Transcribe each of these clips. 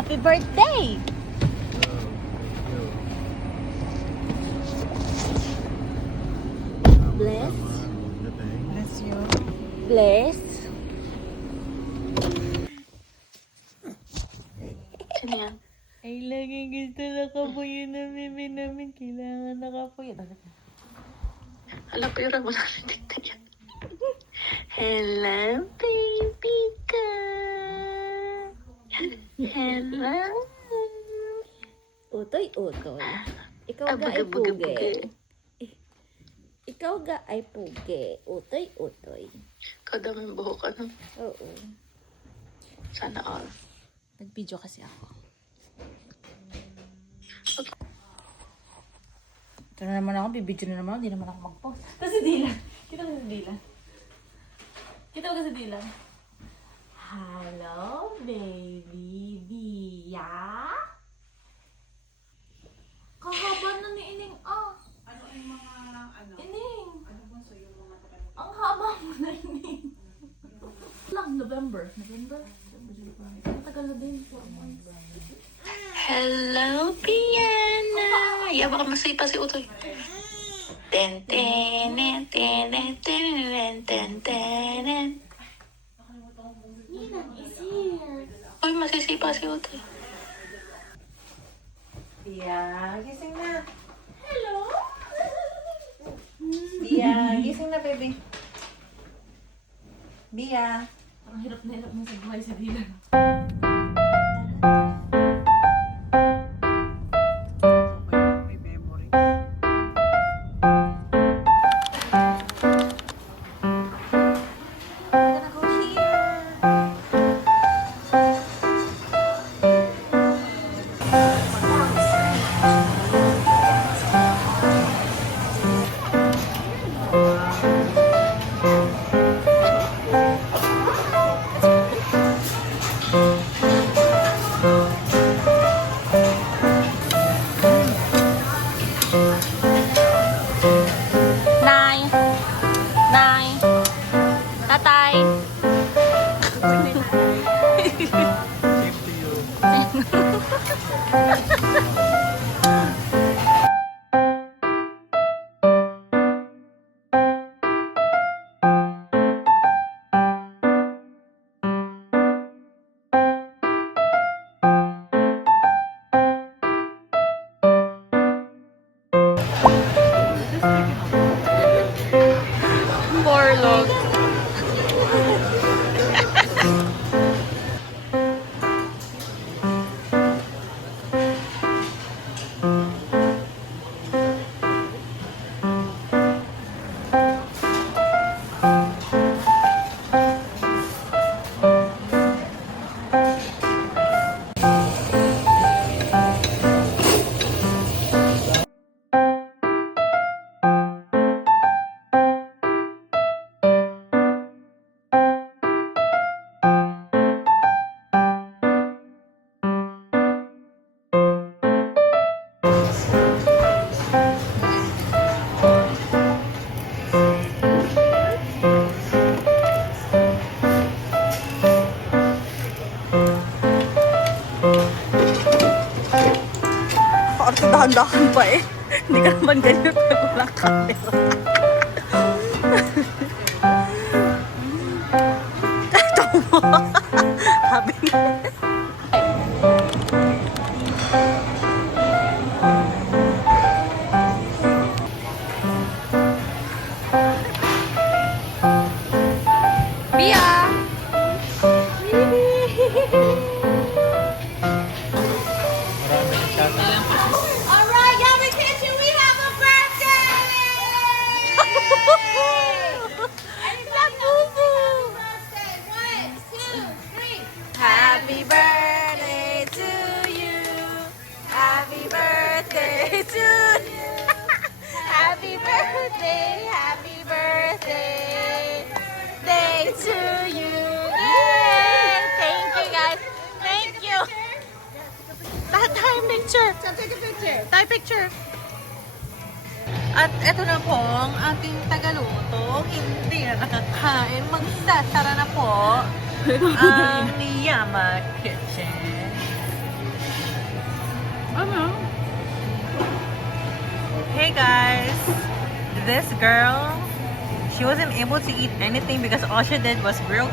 Happy birthday! Bless. Bless you. Bless. Sino yan? Ay, lagi gusto nakapuyo na bebe namin. Kailangan nakapuyo. Hala, pero wala na tignan yan. Hello, baby ka. Hello. Utoy. Ikaw ga ay puge. Ikaw ga ay puge. Utoy. Kadaming buhok, ano? Oo. Sana all. Nag-video kasi ako. Ito na naman ako, bibidyo na naman ako, hindi naman ako mag-post. Kasi Dylan. Kita ko sa Dylan. Hello, baby Bia? Kahaba na ni Ining, ah. Ano yung mga, ano? Ining. Ano ba so yung mga tagal? Ang haba mo na Ining. November. Ang tagal na din. Hello, Piana. Iya, baka masipa si Utoy. Ten. Ninang is here. Uy, masisipa si Utoy. Bia, gising na. Hello? Bia, gising na, baby. Bia. Ang hirap na sa buhay sa Dylan. May memory. Nay. Tatay. Same to you. Porlog. Arte dahan-dahan pa eh. Hindi ka naman ganyan pag wala camera. Habi nga. Bia! Alright, y'all attention, we have a birthday! Happy birthday to you. Happy birthday to you. Happy birthday day to you. Yay! Thank you guys. Thank you. Tayo picture. Take a picture. Tayo picture. At eto na po ang ating tagaluto. Hindi na nakakain. Magsasara na po ang Niyama Kitchen. Ano? Hey guys, this girl, she wasn't able to eat anything because all she did was grill.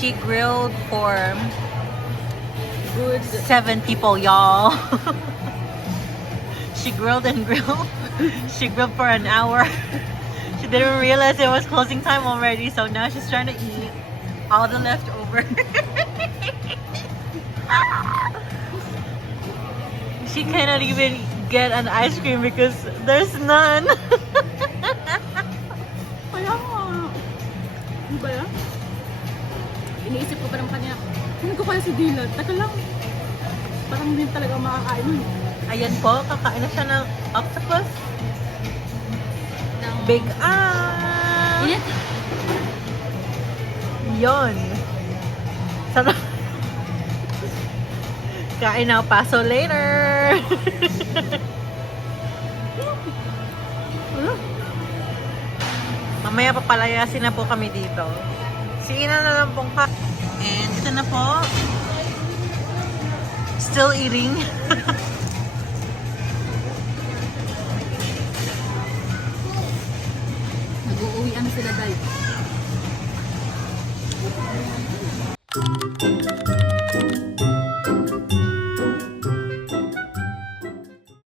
She grilled for Good. 7 people, y'all. She grilled and grilled. She grilled for an hour. She didn't realize it was closing time already, so now she's trying to eat all the leftover. She cannot even get an ice cream because there's none. Kaya nga. Ano ba yan? Iniisip ko pa naman kanina, ano ko kaya si Dylan? Taka lang. Parang hindi talaga makakain nun. Ayan po, kakain na siya ng octopus. Big Init? Yon. Sarap. Kain na, paso later. Mamaya papalayasin na po kami dito. Si Ina na lang pong And ito na po. Still eating.